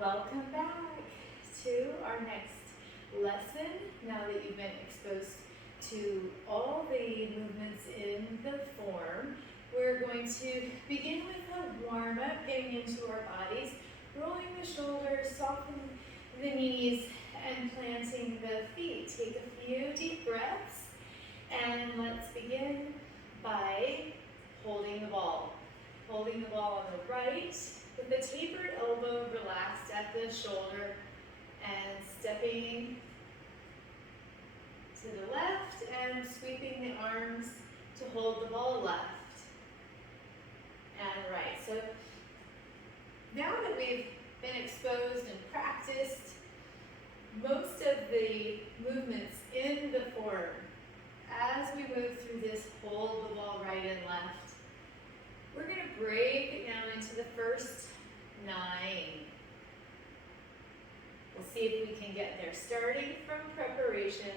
Welcome back to our next lesson. Now that you've been exposed to all the movements in the form, we're going to begin with a warm-up, getting into our bodies, rolling the shoulders, softening the knees, and planting the feet. Take a few deep breaths, and let's begin by holding the ball. Holding the ball on the right, with the tapered elbow relaxed at the shoulder, and stepping to the left and sweeping the arms to hold the ball left and right. So now that we've been exposed and practiced most of the movements in the form, as we move through this hold the ball right and left, we're going to break it down into the first 9. We'll see if we can get there, starting from preparation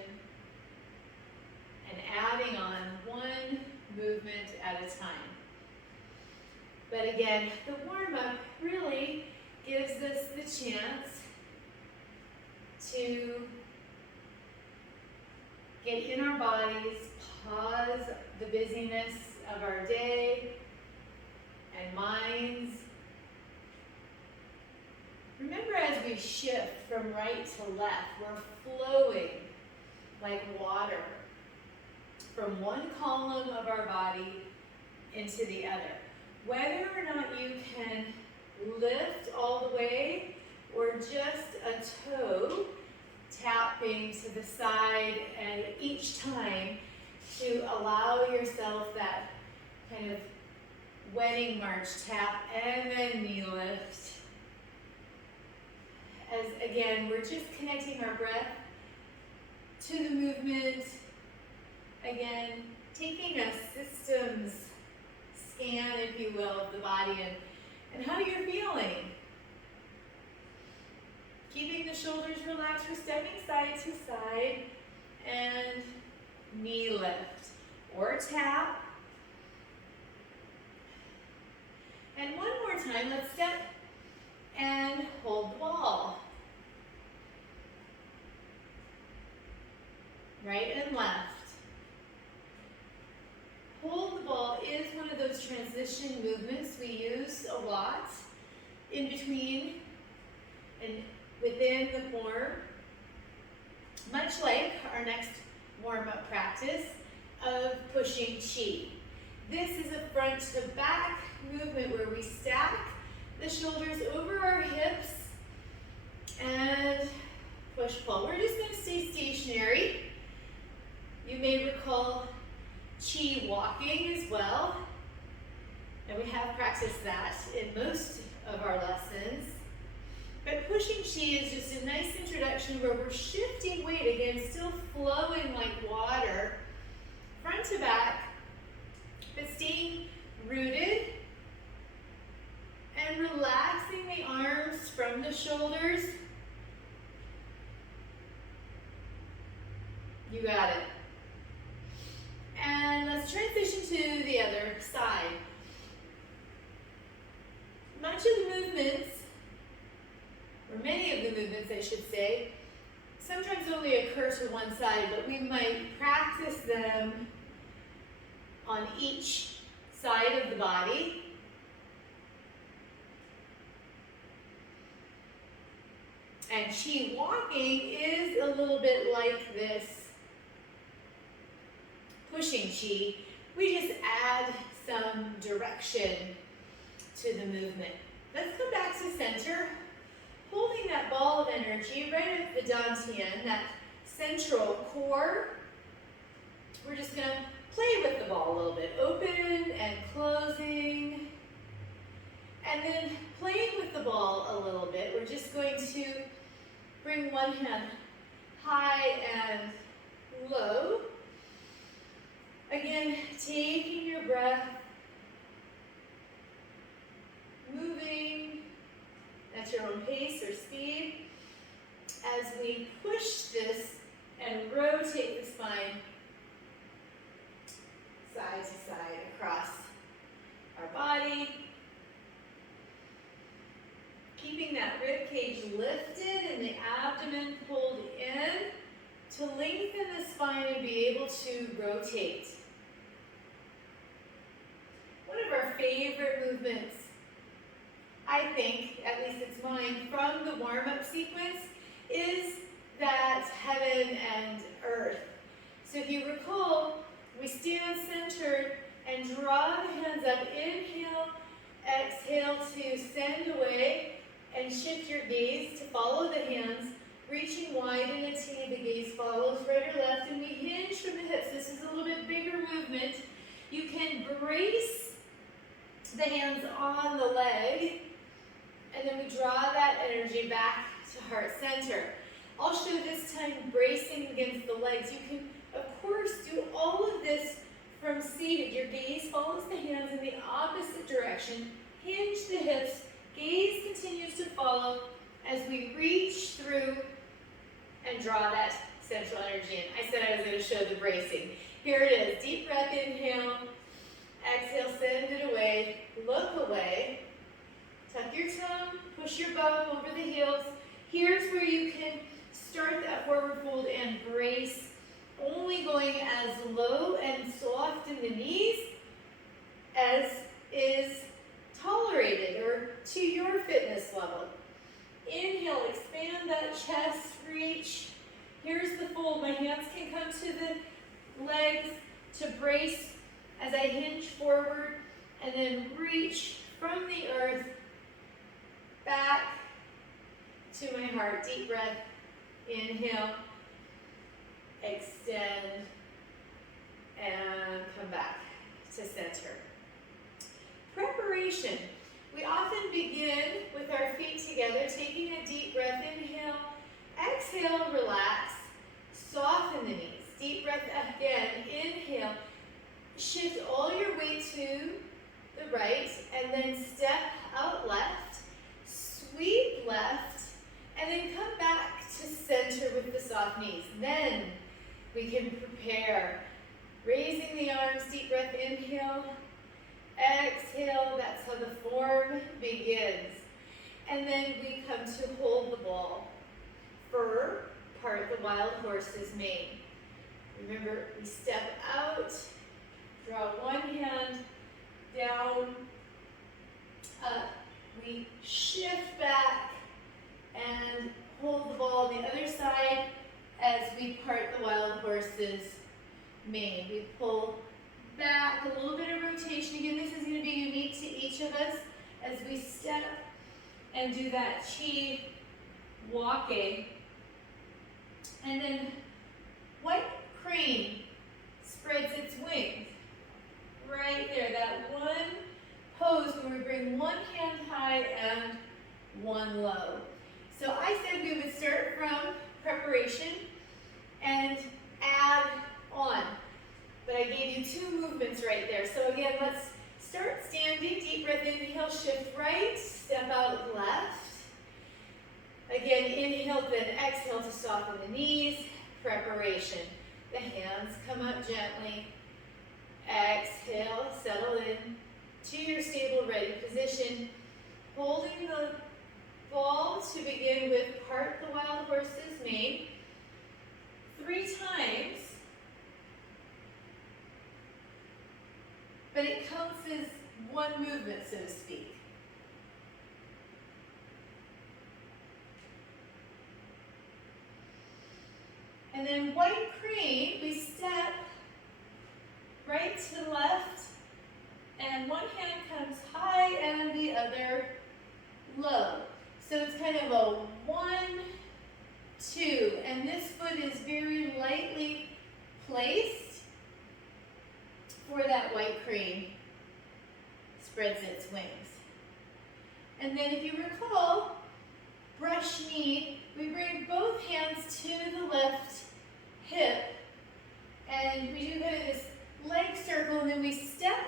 and adding on one movement at a time. But again, the warm-up really gives us the chance to get in our bodies, pause the busyness of our day and minds. Remember, as we shift from right to left, we're flowing like water from one column of our body into the other. Whether or not you can lift all the way or just a toe tapping to the side, and each time to allow yourself that kind of wedding march tap and then knee lift. As again, we're just connecting our breath to the movement. Again, taking a systems scan, if you will, of the body and how you're feeling. Keeping the shoulders relaxed, we're stepping side to side and knee lift or tap. And one more time, let's step and hold the ball. Right and left. Hold the ball is one of those transition movements we use a lot in between and within the form, much like our next warm-up practice of pushing chi. This is a front to back movement where we stack the shoulders over our hips and push pull. We're just going to stay stationary. You may recall chi walking as well, and we have practiced that in most of our lessons. But pushing chi is just a nice introduction where we're shifting weight, again, still flowing like water, front to back, but staying rooted and relaxing the arms from the shoulders. You got it. And let's transition to the other side. Much of the movements, or many of the movements I should say, sometimes only occur to one side, but we might practice them on each side of the body. And chi walking is a little bit like this pushing chi. We just add some direction to the movement. Let's come back to center, holding that ball of energy right at the dantian, that central core. We're just going to play with the ball a little bit, open and closing, and then playing with the ball a little bit. We're just going to bring one hand high and low. Again, taking your breath, moving at your own pace or speed as we push this and rotate the spine side to side across our body. keeping that rib cage lifted and the abdomen pulled in to lengthen the spine and be able to rotate. One of our favorite movements, I think, at least it's mine, from the warm-up sequence is that heaven and earth. So if you recall, we stand centered and draw the hands up. Inhale, exhale to send away and shift your gaze to follow the hands, reaching wide in a T. The gaze follows right or left, and we hinge from the hips. This is a little bit bigger movement. You can brace the hands on the leg, and then we draw that energy back to heart center. I'll show this time bracing against the legs. You can, of course, do all of this from seated. Your gaze follows the hands in the opposite direction. Hinge the hips. Gaze continues to follow as we reach through and draw that central energy in. I said I was going to show the bracing. Here it is. Deep breath, inhale. Exhale, send it away. Look away. Tuck your tongue. Push your bum over the heels. Here's where you can start that forward fold and brace, only going as low and soft in the knees as is tolerated or to your fitness level. Inhale, expand that chest, reach. Here's the fold. My hands can come to the legs to brace as I hinge forward and then reach from the earth back to my heart. Deep breath. Inhale, extend, and come back to center. Preparation. We often begin with our feet together, taking a deep breath. Inhale, exhale, relax, soften the knees. Deep breath again. Inhale, shift all your weight to the right, and then step out left, sweep left, and then come back to center with the soft knees. Then we can prepare. Raising the arms, deep breath, inhale, exhale. That's how the form begins. And then we come to hold the ball. Fur, part the wild horse's mane. Remember, we step out, draw one hand down, up. We shift back and hold the ball on the other side as we part the wild horse's mane. We pull back, a little bit of rotation. Again, this is going to be unique to each of us as we step and do that chi walking. And then white crane spreads its wings. Right there, that one pose where we bring one hand high and one low. So I said we would start from preparation and add on. But I gave you two movements right there. So again, let's start standing. Deep breath, inhale, shift right, step out left. Again, inhale, then exhale to soften the knees. Preparation. The hands come up gently. Exhale, settle in to your stable, ready position. Holding the ball to begin with, part the wild horse's mane 3 times, but it counts as one movement, so to speak. And then white crane, we step right to left, and one hand comes high and the other low. So it's kind of a 1, 2, and this foot is very lightly placed for that white crane spreads its wings. And then if you recall, brush knee, we bring both hands to the left hip, and we do kind of this leg circle, and then we step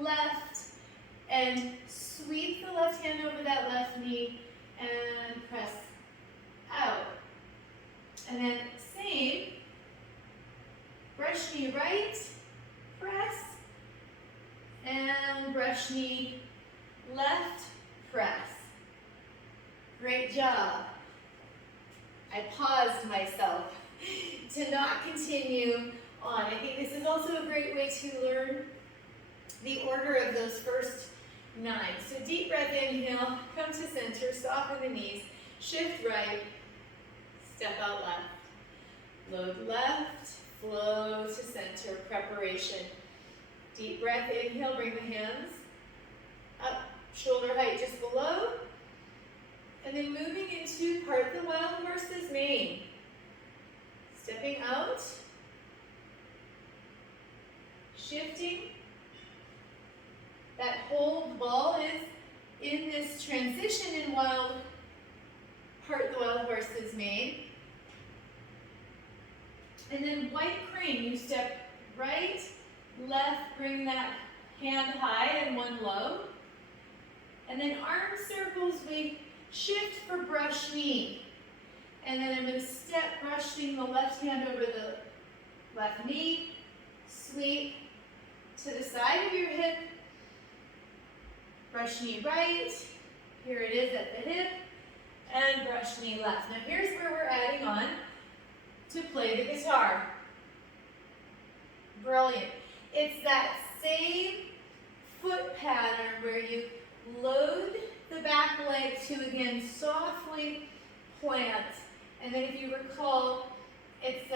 left and sweep the left hand over that left knee and press out. And then same, brush knee right, press, and brush knee left, press. Great job. I paused myself to not continue on. I think this is also a great way to learn the order of those first 9. So deep breath, inhale, come to center, soften the knees, shift right, step out left. Load left, flow to center, preparation. Deep breath, inhale, bring the hands up, shoulder height just below. And then moving into part the wild horse's mane. Stepping out, shifting. That hold ball is in this transition in part the wild horse's mane. And then white crane, you step right, left, bring that hand high and one low. And then arm circles, we shift for brush knee. And then I'm going to step, brushing the left hand over the left knee, sweep to the side of your hip, brush knee right, here it is at the hip, and brush knee left. Now here's where we're adding on to play the guitar. Brilliant. It's that same foot pattern where you load the back leg to, again, softly plant. And then if you recall, it's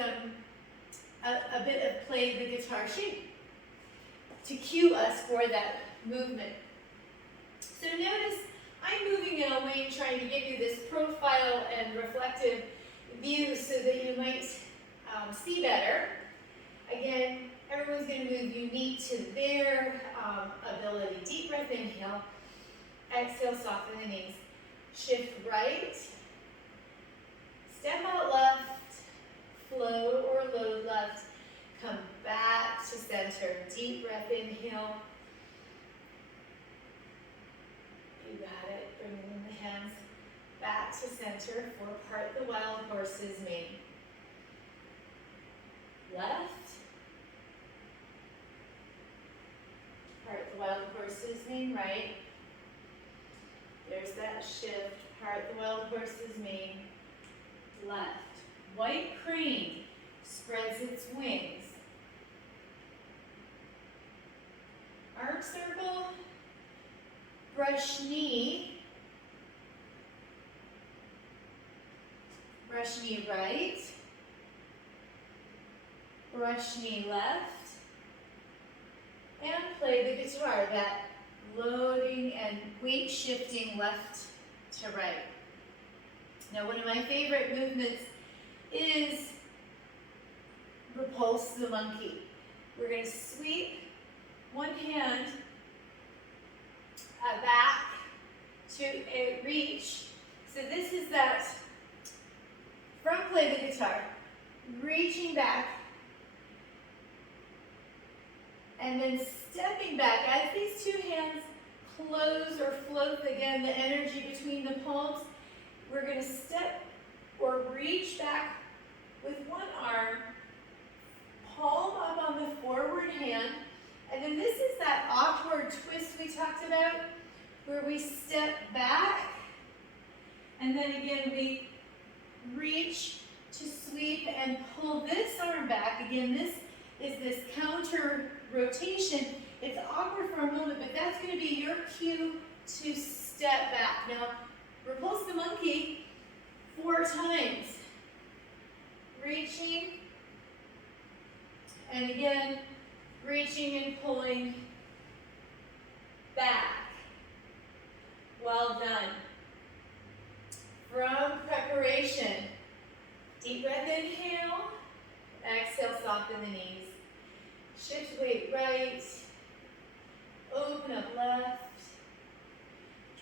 a bit of play the guitar shape to cue us for that movement. So notice I'm moving in a way trying to give you this profile and reflective view so that you might see better. Again, everyone's going to move unique to their ability. Deep breath, inhale. Exhale, soften the knees. Shift right. Step out left. Flow or load left. Come back to center. Deep breath, inhale. You got it. Bringing the hands back to center for part the wild horse's mane. Left. Part the wild horse's mane right. There's that shift. Part the wild horse's mane left. White crane spreads its wings. Arm circle. Brush knee. Brush knee right. Brush knee left. And play the guitar, that loading and weight shifting left to right. Now, one of my favorite movements is Repulse the Monkey. We're going to sweep one hand back to a reach. So this is that front play the guitar, reaching back, and then stepping back. As these two hands close or float, again, the energy between the palms, we're going to step or reach back with one arm, palm up on the forward hand, and then this is that awkward twist we talked about, where we step back, and then again we reach to sweep and pull this arm back. Again, this is this counter rotation. It's awkward for a moment, but that's going to be your cue to step back. Now, repulse the monkey 4 times. Reaching, and again, reaching and pulling back. Well done. From preparation, deep breath, inhale, exhale, soften the knees. Shift weight right, open up left,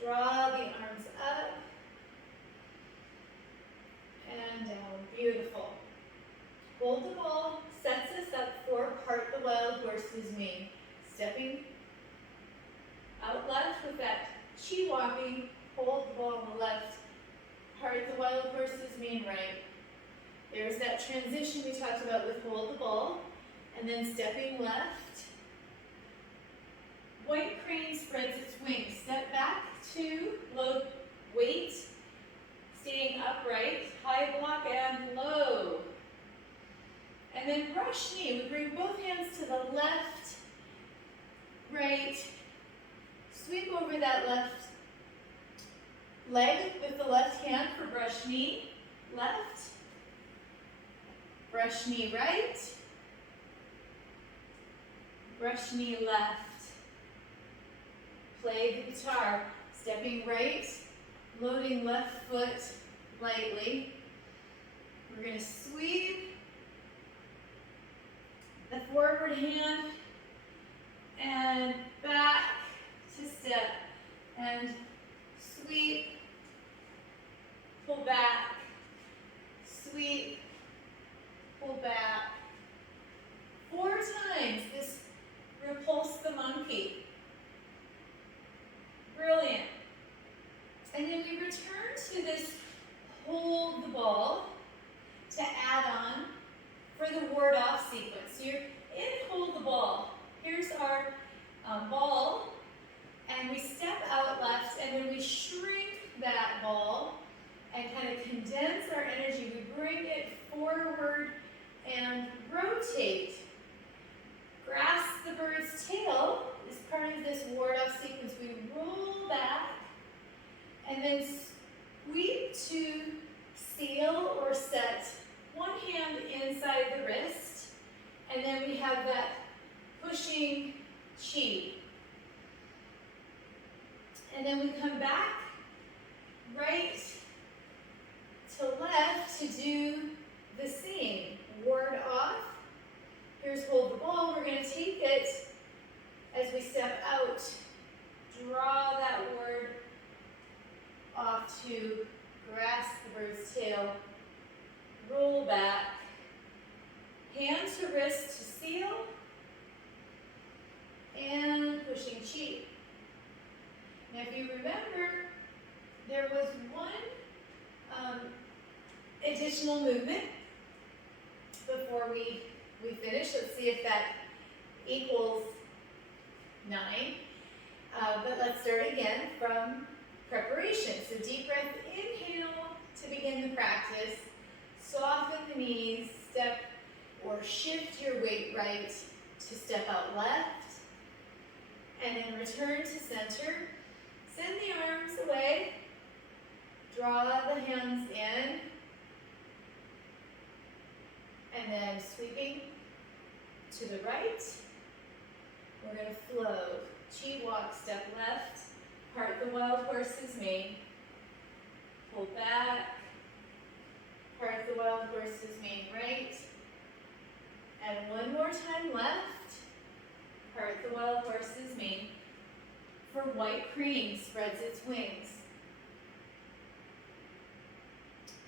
draw the arms up, and down. Beautiful. Hold the ball, sets us up for part the wild horse's mane. Stepping out left with that chi walking, hold the ball on the left, part the wild horse's mane right. There's that transition we talked about with hold the ball, and then stepping left. White crane spreads its wings. Step back to load weight leg with the left hand for brush knee, left, brush knee right, brush knee left. Play the guitar, stepping right, loading left foot lightly. We're going to sweep the forward hand and back to step and sweep, pull back, sweep, pull back. 4 times this Repulse the Monkey. Brilliant. And then we return to this hold the ball to add on for the ward off sequence. So you're in hold the ball. Here's our ball, and we step out left, and then we shrink that ball and kind of condense our energy. We bring it forward and rotate. Grasp the bird's tail is part of this ward off sequence. We roll back and then sweep to seal or set. One hand inside the wrist, and then we have that pushing chi. And then we come back right to left to do the same. Ward off. Here's hold the ball. We're going to take it as we step out. Draw that word off to grasp the bird's tail. Roll back. Hand to wrist to seal. And pushing chi. Now if you remember, there was one additional movement before we finish. Let's see if that equals 9. But let's start again from preparation. So deep breath, inhale to begin the practice. Soften the knees, step or shift your weight right to step out left. And then return to center. Send the arms away. Draw the hands in. And then sweeping to the right. We're going to flow. Chi walk, step left. Part the wild horse's mane. Pull back. Part the wild horse's mane right. And one more time left. Part the wild horse's mane. For white crane spreads its wings.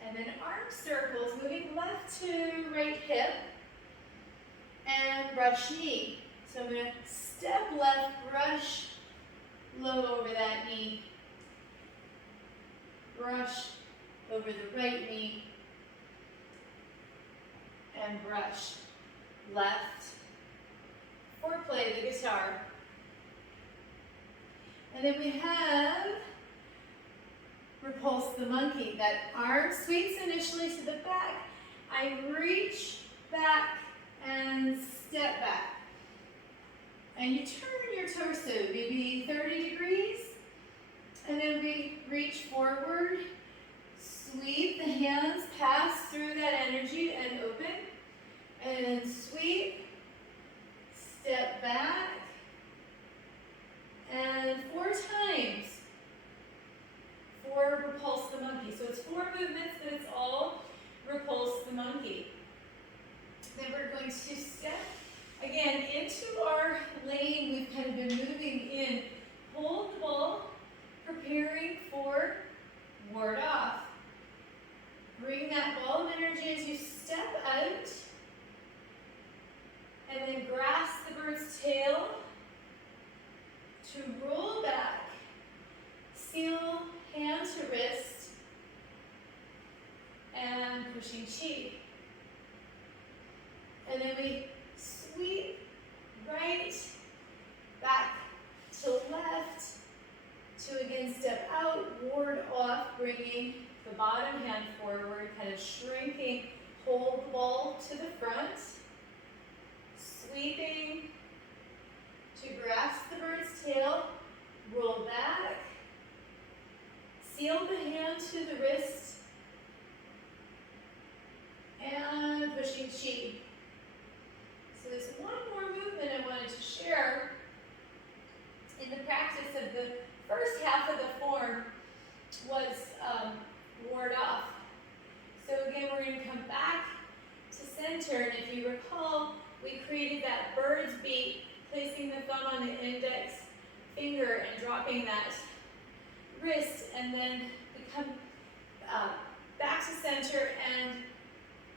And then arm circles, moving left to right hip. And brush knee. So I'm going to step left, brush low over that knee. Brush over the right knee. And brush left. Foreplay the guitar. And then we have Repulse the Monkey. That arm sweeps initially to the back. I reach back and step back. And you turn your torso maybe 30 degrees. And then we reach forward, sweep, the hands pass through that energy and open. And sweep, step back. And 4 times for Repulse the Monkey. So it's 4 movements, but it's all Repulse the Monkey. Then we're going to step again into our lane. We've kind of been moving in. Hold the ball, preparing for ward off. Bring that ball of energy as you step out. And then grasp the bird's tail to roll back. Seal hand to wrist. And pushing chi. And then we sweep right, back to left, to again step out, ward off, bringing the bottom hand forward, kind of shrinking, hold the ball to the front, sweeping to grasp the bird's tail, roll back, seal the hand to the wrist and pushing chi. So there's one more movement I wanted to share. In the practice of the first half of the form was ward off. So again, we're going to come back to center, and if you recall, we created that bird's beak, placing the thumb on the index finger and dropping that wrist, and then we come back to center and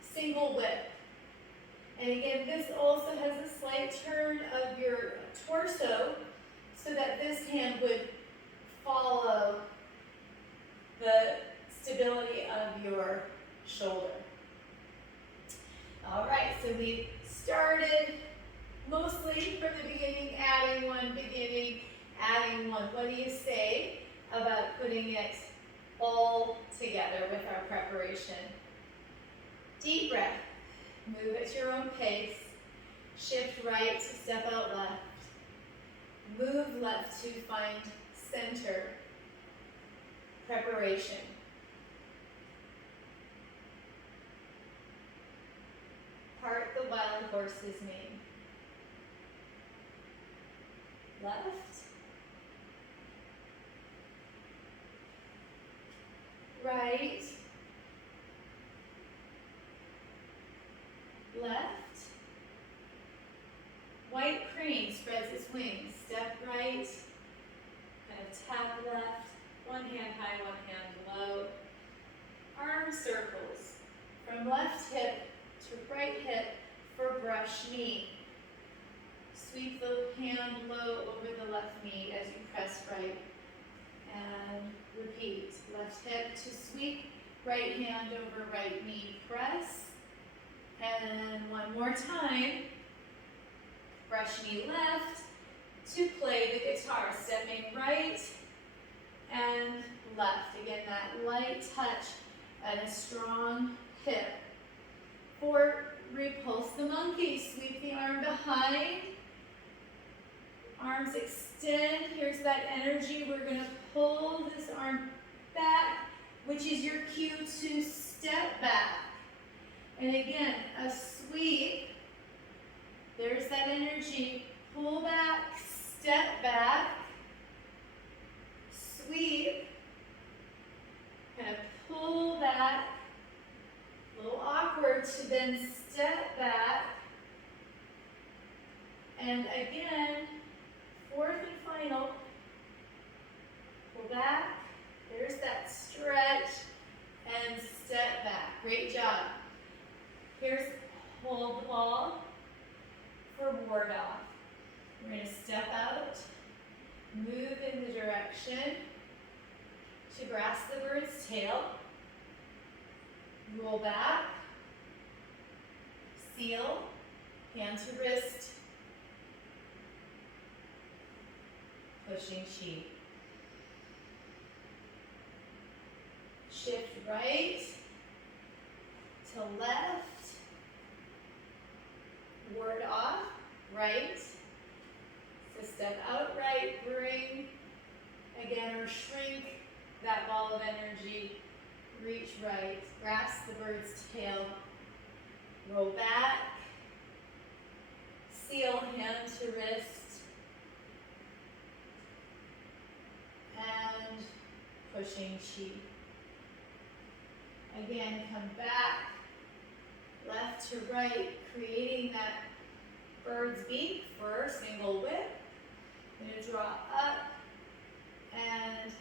single whip. And again, this also has a slight turn of your torso so that this hand would follow the stability of your shoulder. All right, so we started mostly from the beginning, adding one, beginning, adding one. What do you say about putting it all together with our preparation? Deep breath. Move at your own pace. Shift right to step out left. Move left to find center. Preparation. Part the wild horse's mane. Left. Right. Left. White crane spreads its wings. Step right. Kind of tap left. One hand high, one hand low. Arm circles. From left hip to right hip for brush knee. Sweep the hand low over the left knee as you press right. And repeat. Left hip to sweep, right hand over right knee, press. And one more time. Brush knee left to play the guitar. Stepping right and left. Again, that light touch and a strong hip. For Repulse the Monkey, sweep the arm behind. Arms extend. Here's that energy. We're going to pull this arm back, which is your cue to step back. And again, a sweep. There's that energy. Pull back, step back, sweep, kind of pull back. A little awkward to then step back. And again, fourth and final. Pull back. There's that stretch and step back. Great job. Here's hold the ball for ward off. We're going to step out, move in the direction to grasp the bird's tail, roll back, seal, hand to wrist, pushing chi. Shift right to left, ward off, right. So step out right, bring, again, or shrink that ball of energy, reach right, grasp the bird's tail, roll back, seal, hand to wrist, and pushing chi. Again, come back, left to right, creating that bird's beak for single whip. I'm going to draw up and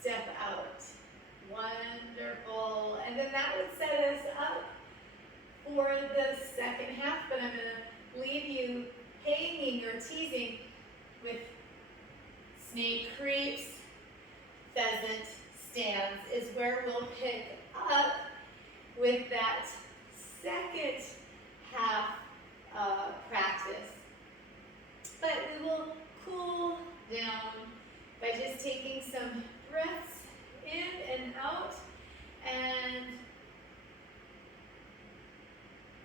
step out. Wonderful. And then that would set us up for the second half, but I'm going to leave you hanging or teasing with snake creeps, pheasant stands is where we'll pick up with that second half practice. But we will cool down by just taking some breaths in and out and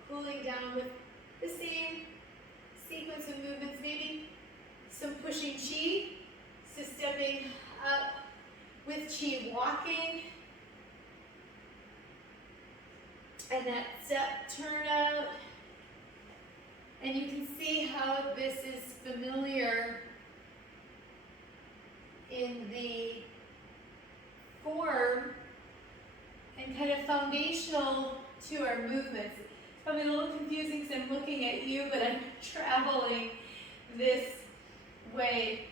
cooling down with the same sequence of movements, maybe some pushing chi, so stepping up with Chi walking. And that step turn out. And you can see how this is familiar in the form and kind of foundational to our movements. It's probably a little confusing because I'm looking at you, but I'm traveling this way,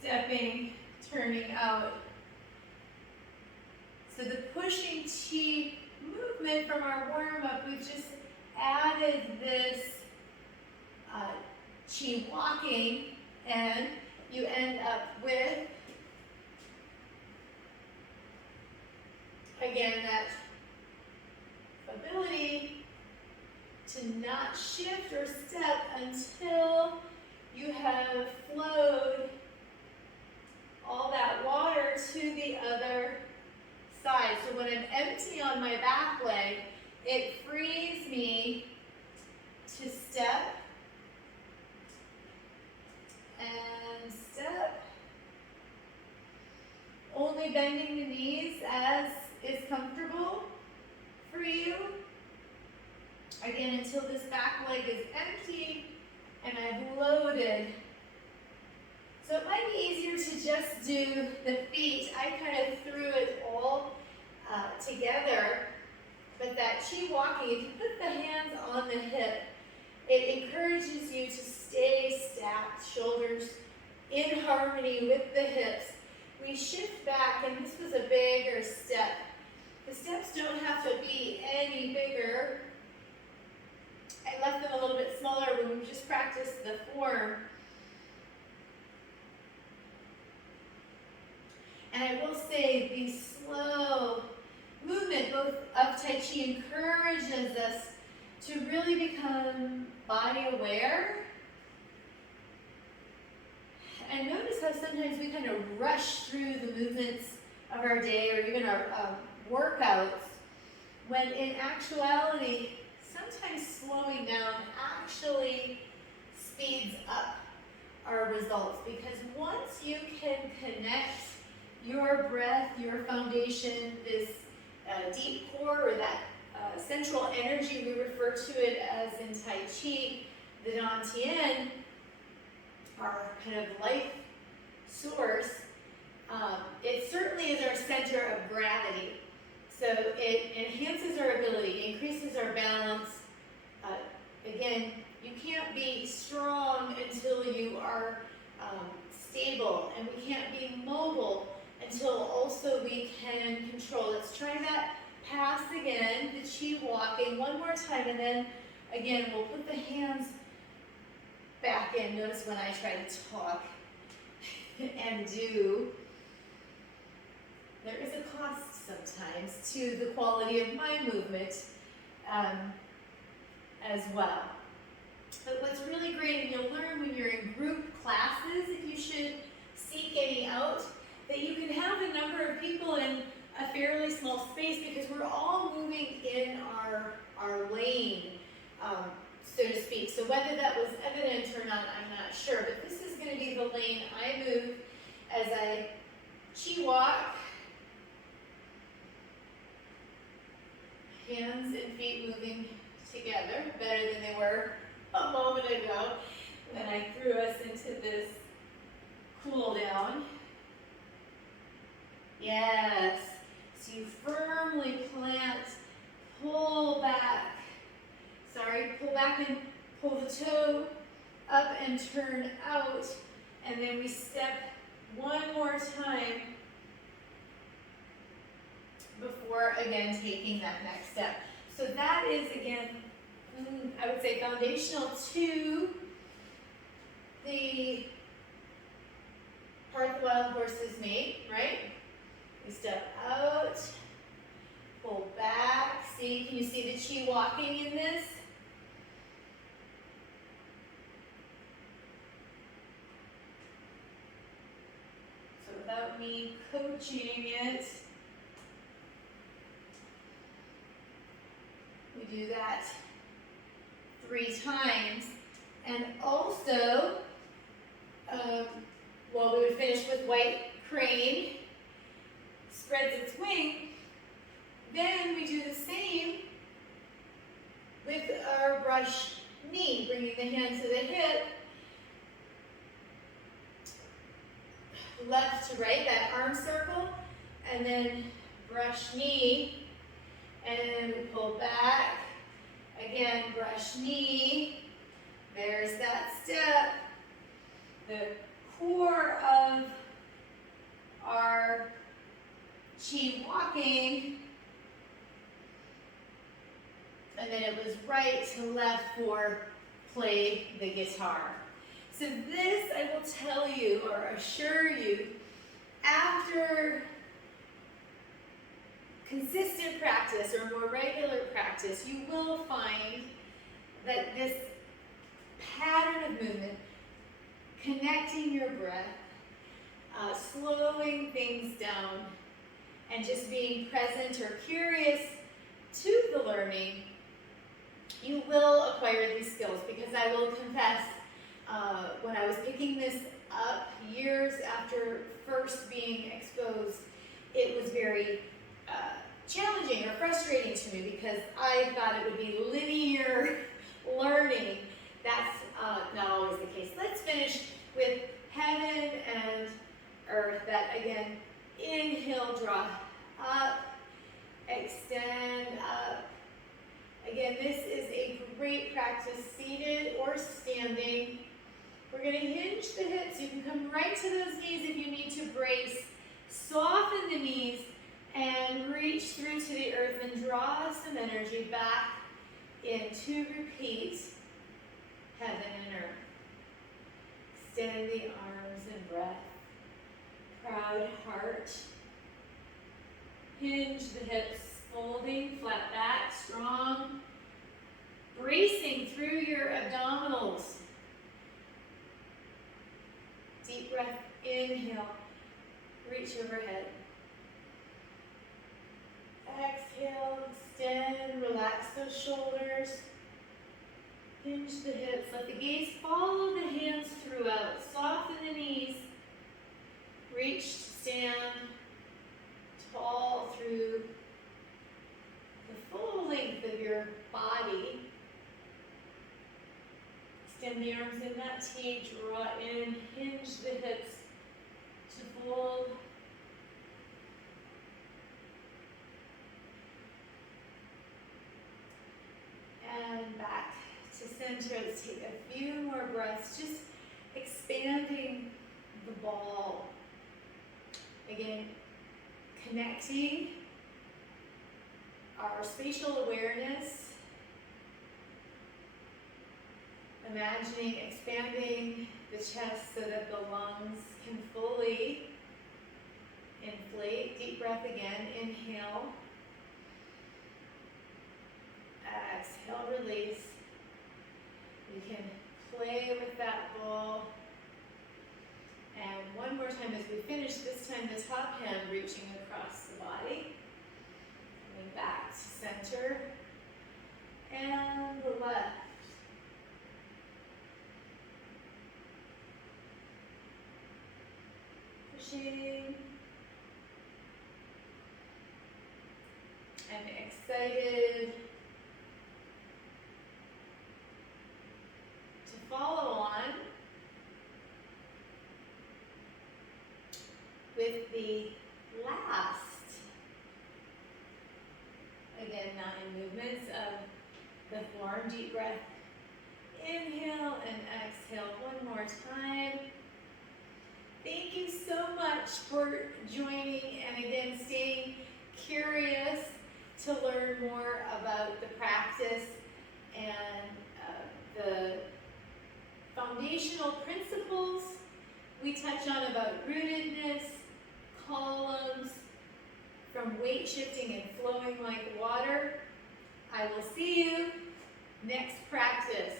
stepping, turning out. So the pushing Chi movement from our warm-up, we've just added this Chi walking, and you end up with, again, that ability to not shift or step until you have flowed all that water to the other side. So when I'm empty on my back leg, it frees me to step and step, only bending the knees as is comfortable for you. Again, until this back leg is empty and I've loaded. So it might be easier to just do the feet. I kind of threw it all together, but that Chi walking, if you put the hands on the hip, it encourages you to stay stacked, shoulders in harmony with the hips. We shift back, and this was a bigger step. The steps don't have to be any bigger. I left them a little bit smaller when we just practiced the form. And I will say the slow movement, both of Tai Chi, encourages us to really become body aware. And notice how sometimes we kind of rush through the movements of our day or even our workouts, when in actuality, sometimes slowing down actually speeds up our results. Because once you can connect your breath, your foundation, this deep core, or that central energy, we refer to it as in Tai Chi, the Dantian, our kind of life source. It certainly is our center of gravity. So it enhances our ability, increases our balance. Again, you can't be strong until you are stable, and we can't be mobile until also we can control. Let's try that pass again, the Chi walking, one more time, and then again, we'll put the hands back in. Notice when I try to talk and do, there is a cost sometimes to the quality of my movement as well. But what's really great, and you'll learn when you're in group classes, if you should seek any out, that you can have a number of people in a fairly small space, because we're all moving in our lane, so to speak. So whether that was evident or not, I'm not sure, but this is going to be the lane I move as I Chi walk. Hands and feet moving together, better than they were a moment ago when I threw us into this cool down. Yes. So you firmly plant, pull back. Pull back and pull the toe up and turn out. And then we step one more time before, again, taking that next step. So that is, again, I would say foundational to the part the wild horses made, right? We step out, pull back. See, can you see the Chi walking in this? So without me coaching it, we do that 3 times. And also, well, we would finish with white crane. spreads its wing. Then we do the same with our brush knee, bringing the hand to the hip, left to right, that arm circle, and then brush knee, and then we pull back, again, brush knee, there's that step, the core of our chi walking, and then it was right to left for play the guitar. So this, I will tell you or assure you, after consistent practice or more regular practice, you will find that this pattern of movement, connecting your breath, slowing things down, and just being present or curious to the learning, you will acquire these skills. Because I will confess, when I was picking this up years after first being exposed, it was very challenging or frustrating to me because I thought it would be linear learning. That's not always the case. Let's finish with heaven and earth. That again, inhale, draw up, extend up. Again, this is a great practice, seated or standing. We're going to hinge the hips. You can come right to those knees if you need to brace. Soften the knees and reach through to the earth and draw some energy back in to repeat heaven and earth. Extend the arms and breath. Proud heart. Hinge the hips, folding, flat back, strong. Bracing through your abdominals. Deep breath, inhale, reach overhead. Exhale, extend, relax those shoulders. Hinge the hips, let the gaze follow the hands throughout. Soften the knees. Reach to stand tall through the full length of your body. Extend the arms in that T, draw in, hinge the hips to fold. And back to center. Let's take a few more breaths, just expanding the ball. Again, connecting our spatial awareness. Imagining expanding the chest so that the lungs can fully inflate. Deep breath again. Inhale. Exhale, release. You can play with that ball. And one more time as we finish, this time the top hand reaching across the body. Coming back to center. And the left. Pushing. And excited to follow on with the last, again, 9 movements of the form. Deep breath, inhale and exhale one more time. Thank you so much for joining and again staying curious to learn more about the practice and the foundational principles. We touch on about rootedness, columns, from weight shifting and flowing like water. I will see you next practice.